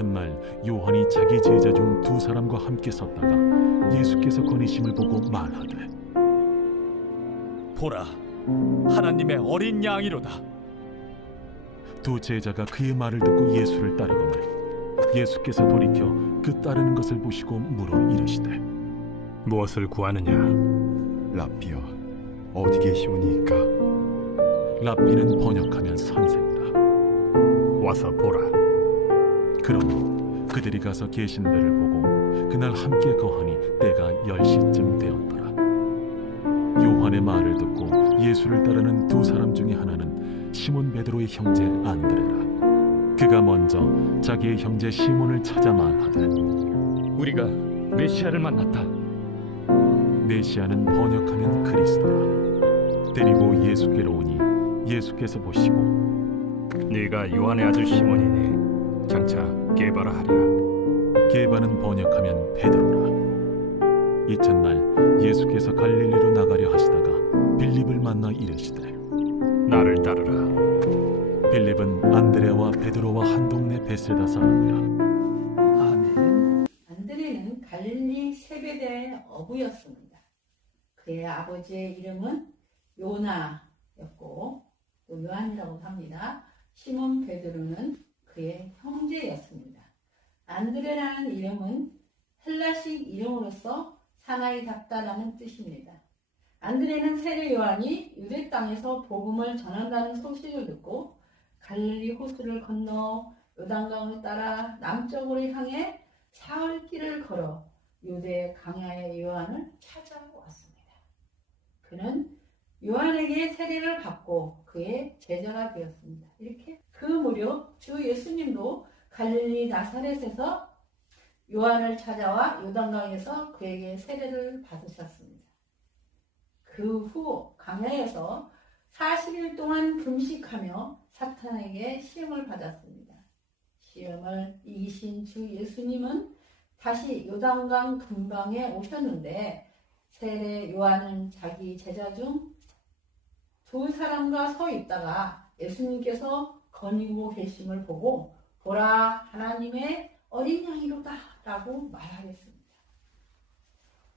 이튿날 요한이 자기 제자 중 두 사람과 함께 섰다가 예수께서 거니심을 보고 말하되 보라, 하나님의 어린 양이로다. 두 제자가 그의 말을 듣고 예수를 따르거늘 예수께서 돌이켜 그 따르는 것을 보시고 물어 이르시되 무엇을 구하느냐? 랍비여, 어디 계시오니이까? 랍비는 번역하면 선생이라. 와서 보라. 그러므로 그들이 가서 계신 데를 보고 그날 함께 거하니 때가 10시쯤 되었더라. 요한의 말을 듣고 예수를 따르는 두 사람 중에 하나는 시몬 베드로의 형제 안드레라. 그가 먼저 자기의 형제 시몬을 찾아 말하되 우리가 메시아를 만났다. 메시아는 번역하면 그리스도라. 데리고 예수께로 오니 예수께서 보시고 네가 요한의 아들 시몬이니 장차 게바라 하리라. 게바는 번역하면 베드로라. 이튿날 예수께서 갈릴리로 나가려 하시다가 빌립을 만나 이르시되 나를 따르라. 빌립은 안드레와 베드로와 한 동네 베세다 사람이라. 아멘. 안드레는 갈릴리 세베대의 어부였습니다. 그의 아버지의 이름은 요나였고 또 요한이라고도 합니다. 시몬 베드로는 그의 형제였습니다. 안드레라는 이름은 헬라식 이름으로서 사나이답다라는 뜻입니다. 안드레는 세례 요한이 유대 땅에서 복음을 전한다는 소식을 듣고 갈릴리 호수를 건너 요단강을 따라 남쪽으로 향해 사흘 길을 걸어 유대 강야의 요한을 찾아왔습니다. 그는 요한에게 세례를 받고 그의 제자가 되었습니다. 이렇게 그 무렵 주 예수님도 갈릴리 나사렛에서 요한을 찾아와 요단강에서 그에게 세례를 받으셨습니다. 그 후 강야에서 40일 동안 금식하며 사탄에게 시험을 받았습니다. 시험을 이기신 주 예수님은 다시 요단강 근방에 오셨는데 세례 요한은 자기 제자 중 두 사람과 서 있다가 예수님께서 거니고 계심을 보고 보라, 하나님의 어린 양이로다 라고 말하겠습니다.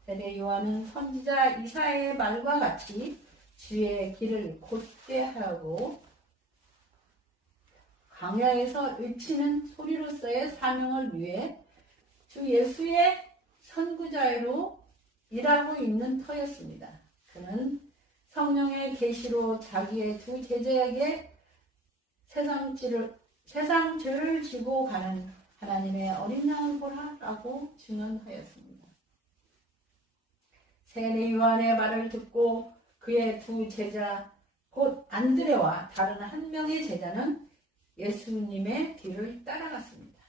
세례 요한은 선지자 이사야의 말과 같이 주의 길을 곧게 하라고 강야에서 외치는 소리로서의 사명을 위해 주 예수의 선구자로 일하고 있는 터였습니다. 그는 성령의 계시로 자기의 두 제자에게 세상 죄를 지고 가는 하나님의 어린 양을 보라라고 증언하였습니다. 세례 요한의 말을 듣고 그의 두 제자 곧 안드레와 다른 한 명의 제자는 예수님의 뒤를 따라갔습니다.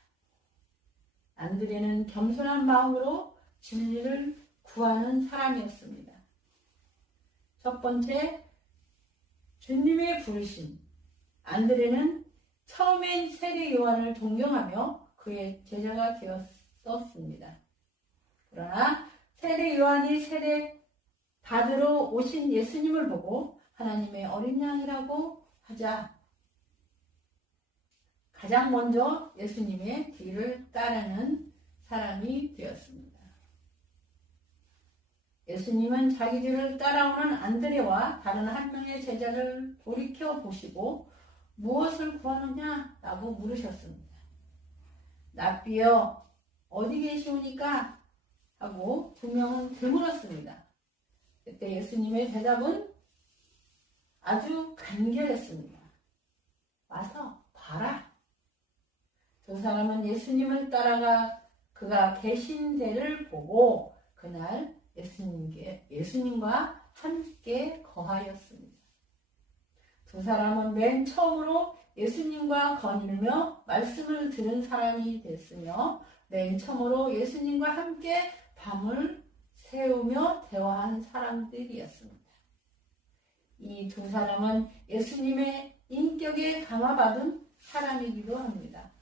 안드레는 겸손한 마음으로 진리를 구하는 사람이었습니다. 첫 번째, 주님의 부르심. 안드레는 처음엔 세례 요한을 존경하며 그의 제자가 되었었습니다. 그러나 세례 요한이 세례 받으러 오신 예수님을 보고 하나님의 어린 양이라고 하자 가장 먼저 예수님의 뒤를 따르는 사람이 되었습니다. 예수님은 자기 뒤를 따라오는 안드레와 다른 한 명의 제자를 돌이켜 보시고 무엇을 구하느냐라고 물으셨습니다. 랍비여, 어디 계시오니까? 하고 두 명은 되물었습니다. 그때 예수님의 대답은 아주 간결했습니다. 와서 봐라. 두 사람은 예수님을 따라가 그가 계신 데를 보고 그날 예수님과 함께 거하였습니다. 두 사람은 맨 처음으로 예수님과 거닐며 말씀을 들은 사람이 됐으며 맨 처음으로 예수님과 함께 밤을 새우며 대화한 사람들이었습니다. 이 두 사람은 예수님의 인격에 감화받은 사람이기도 합니다.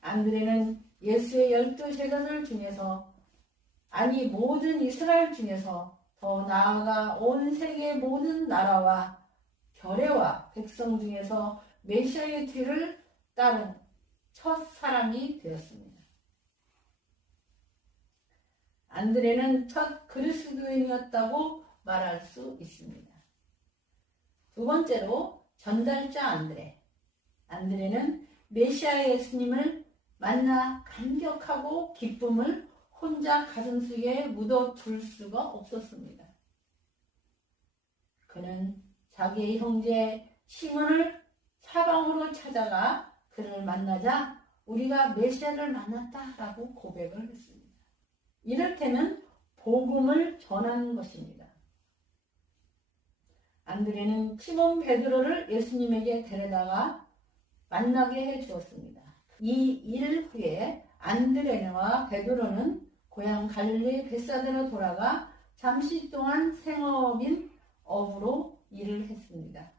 안드레는 예수의 12제자들 중에서 아니 모든 이스라엘 중에서 더 나아가 온 세계 모든 나라와 결례와 백성 중에서 메시아의 뒤를 따른 첫 사람이 되었습니다. 안드레는 첫 그리스도인이었다고 말할 수 있습니다. 두 번째로 전달자 안드레. 안드레는 메시아 예수님을 만나 감격하고 기쁨을 혼자 가슴속에 묻어둘 수가 없었습니다. 그는 자기의 형제 시몬을 사방으로 찾아가 그를 만나자 우리가 메시아를 만났다라고 고백을 했습니다. 이를테면 복음을 전하는 것입니다. 안드레는 시몬 베드로를 예수님에게 데려다가 만나게 해 주었습니다. 이 일 후에 안드레와 베드로는 고향 갈릴리 벳사다로 돌아가 잠시 동안 생업인 어부로 일을 했습니다.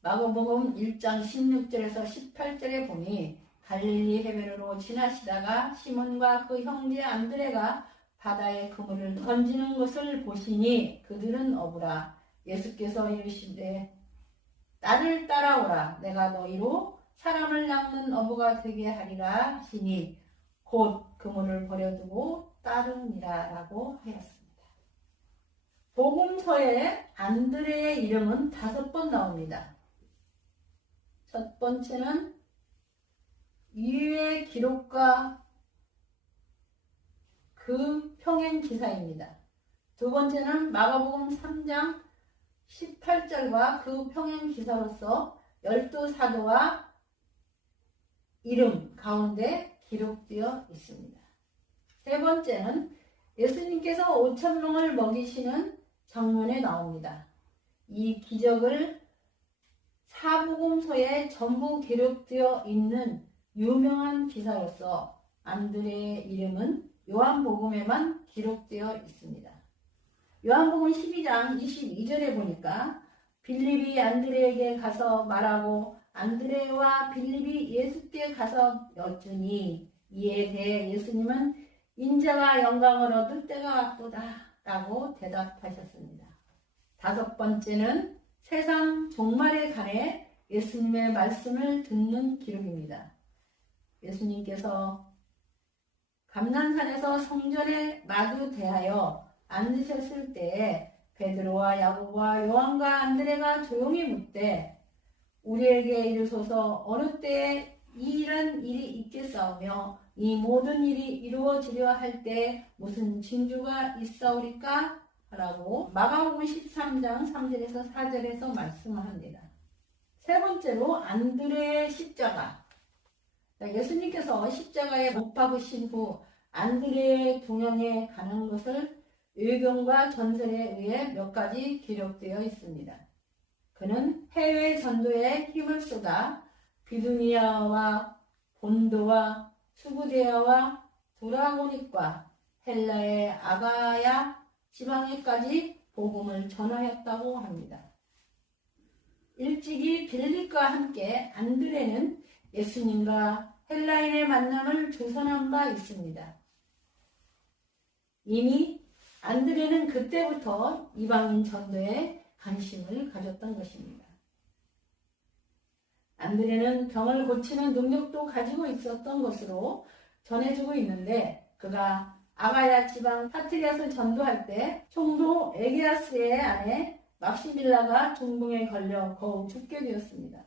마가복음 1장 16절에서 18절에 보니 갈릴리 해변으로 지나시다가 시몬과 그 형제 안드레가 바다에 그물을 던지는 것을 보시니 그들은 어부라. 예수께서 이르시되 나를 따라오라. 내가 너희로 사람을 낚는 어부가 되게 하리라 하시니 곧 그물을 버려두고 따르니라 라고 하였습니다. 복음서에 안드레의 이름은 5번 나옵니다. 첫 번째는 유의 기록과 그 평행 기사입니다. 두 번째는 마가복음 3장 18절과 그 평행 기사로서 12사도와 이름 가운데 기록되어 있습니다. 세 번째는 예수님께서 5,000명을 먹이시는 장면에 나옵니다. 이 기적을 사복음서에 전부 기록되어 있는 유명한 기사로서 안드레의 이름은 요한복음에만 기록되어 있습니다. 요한복음 12장 22절에 보니까 빌립이 안드레에게 가서 말하고 안드레와 빌립이 예수께 가서 여쭈니 이에 대해 예수님은 인자가 영광을 얻을 때가 왔도다 라고 대답하셨습니다. 5번째는 세상 종말에 관해 예수님의 말씀을 듣는 기록입니다. 예수님께서 감난산에서 성전에 마주대하여 앉으셨을 때에 베드로와 야고보와 요한과 안드레가 조용히 묻되 우리에게 이르소서 어느 때에 이런 일이 있겠사오며 이 모든 일이 이루어지려 할 때 무슨 징조가 있사오리까? 라고 마가복음 13장 3절에서 4절에서 말씀합니다. 세 번째로 안드레의 십자가. 예수님께서 십자가에 못 박으신 후 안드레의 동행에 가는 것을 의경과 전설에 의해 몇 가지 기록되어 있습니다. 그는 해외 전도에 힘을 쏟아 비두니아와 본도와 수구데아와 도라고닉과 헬라의 아가야 지방에까지 복음을 전하였다고 합니다. 일찍이 빌립과 함께 안드레는 예수님과 헬라인의 만남을 조선한 바 있습니다. 이미 안드레는 그때부터 이방인 전도에 관심을 가졌던 것입니다. 안드레는 병을 고치는 능력도 가지고 있었던 것으로 전해지고 있는데 그가 아가야 지방 파트리아스 전도할 때 총독 에게아스의 아내 막시밀라가 중풍에 걸려 거의 죽게 되었습니다.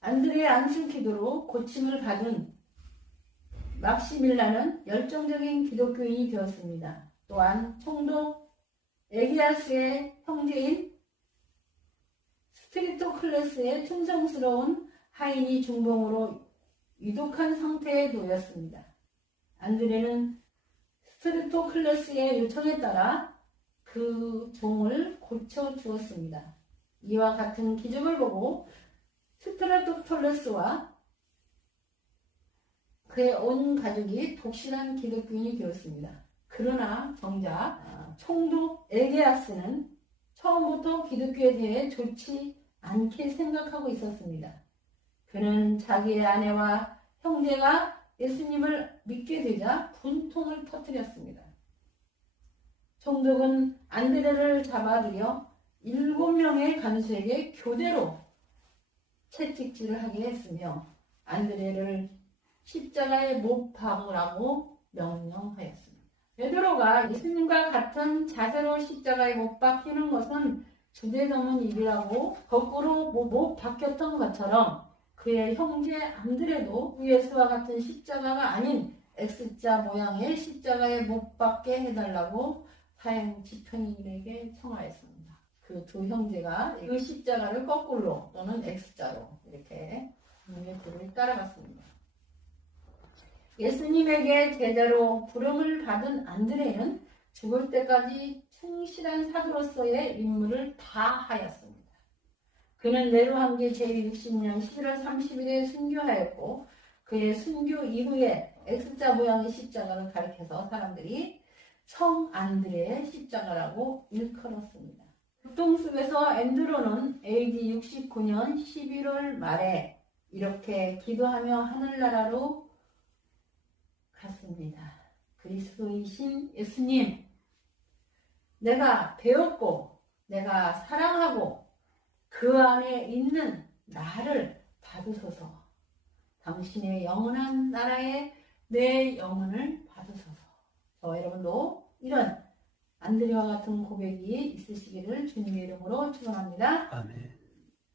안드레의 안수 기도로 고침을 받은 막시밀라는 열정적인 기독교인이 되었습니다. 또한 총독 에게아스의 형제인 스트리토클레스의 충성스러운 하인이 중봉으로 위독한 상태에 놓였습니다. 안드레는 스트리토클레스의 요청에 따라 그 종을 고쳐주었습니다. 이와 같은 기적을 보고 스트리토클레스와 그의 온 가족이 독실한 기독교인이 되었습니다. 그러나 정작 총독 에게아스는 처음부터 기독교에 대해 좋지 않게 생각하고 있었습니다. 그는 자기의 아내와 형제가 예수님을 믿게 되자 분통을 터뜨렸습니다. 총독은 안드레를 잡아들여 7명의 간수에게 교대로 채찍질을 하게 했으며 안드레를 십자가에 못 박으라고 명령하였습니다. 베드로가 예수님과 같은 자세로 십자가에 못 박히는 것은 주제넘은 일이라고 거꾸로 못 박혔던 것처럼 그의 형제 안드레도 예수와 같은 십자가가 아닌 X자 모양의 십자가에 못 박게 해달라고 사형 집행인에게 청하였습니다. 그 두 형제가 그 십자가를 거꾸로 또는 X자로 이렇게 주님의 길을 따라갔습니다. 예수님에게 제자로 부름을 받은 안드레는 죽을 때까지 충실한 사도로서의 임무를 다하였습니다. 그는 내로한기 제60년 11월 30일에 순교하였고 그의 순교 이후에 X자 모양의 십자가를 가리켜서 사람들이 성 안드레의 십자가라고 일컬었습니다. 북동숲에서 앤드로는 AD 69년 11월 말에 이렇게 기도하며 하늘나라로 갔습니다. 그리스도이신 예수님, 내가 배웠고 내가 사랑하고 그 안에 있는 나를 받으소서. 당신의 영원한 나라에 내 영혼을 받으소서. 저와 여러분도 이런 안드레와 같은 고백이 있으시기를 주님의 이름으로 축원합니다. 아멘.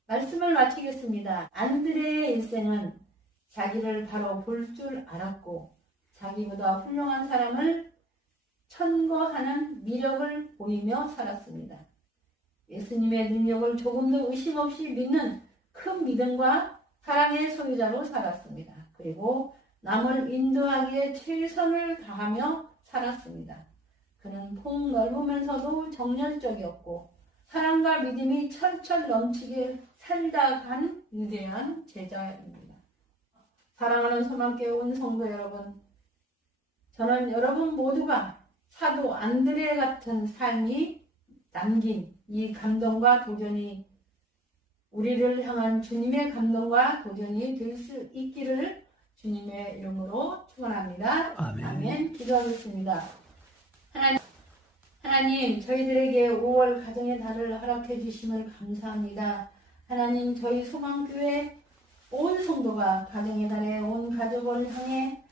말씀을 마치겠습니다. 안드레의 일생은 자기를 바로 볼 줄 알았고 자기보다 훌륭한 사람을 천거하는 미력을 보이며 살았습니다. 예수님의 능력을 조금도 의심 없이 믿는 큰 믿음과 사랑의 소유자로 살았습니다. 그리고 남을 인도하기에 최선을 다하며 살았습니다. 그는 폭넓으면서도 정열적이었고 사랑과 믿음이 철철 넘치게 살다 간 위대한 제자입니다. 사랑하는 소망교회 온 성도 여러분, 저는 여러분 모두가 사도 안드레 같은 삶이 남긴 이 감동과 도전이 우리를 향한 주님의 감동과 도전이 될 수 있기를 주님의 이름으로 축원합니다. 아멘. 아멘. 기도하겠습니다. 하나님, 저희들에게 5월 가정의 달을 허락해 주심을 감사합니다. 하나님, 저희 소망교회 온 성도가 가정의 달에 온 가족을 향해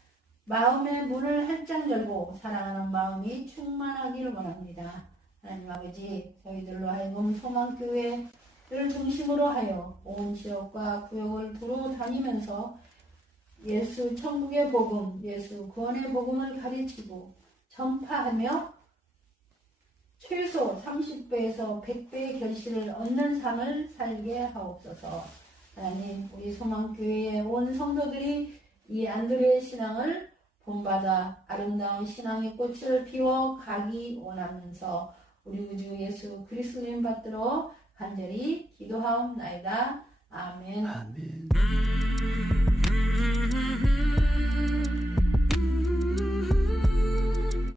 마음의 문을 활짝 열고 사랑하는 마음이 충만하기를 원합니다. 하나님 아버지, 저희들로 하여금 소망교회를 중심으로 하여 온 지역과 구역을 두루 다니면서 예수 천국의 복음, 예수 구원의 복음을 가르치고 전파하며 최소 30배에서 100배의 결실을 얻는 삶을 살게 하옵소서. 하나님, 우리 소망교회의 온 성도들이 이 안드레의 신앙을 본받아 아름다운 신앙의 꽃을 피워 가기 원하면서 우리 우주 예수 그리스도님 받들어 간절히 기도하옵나이다. 아멘. 아멘.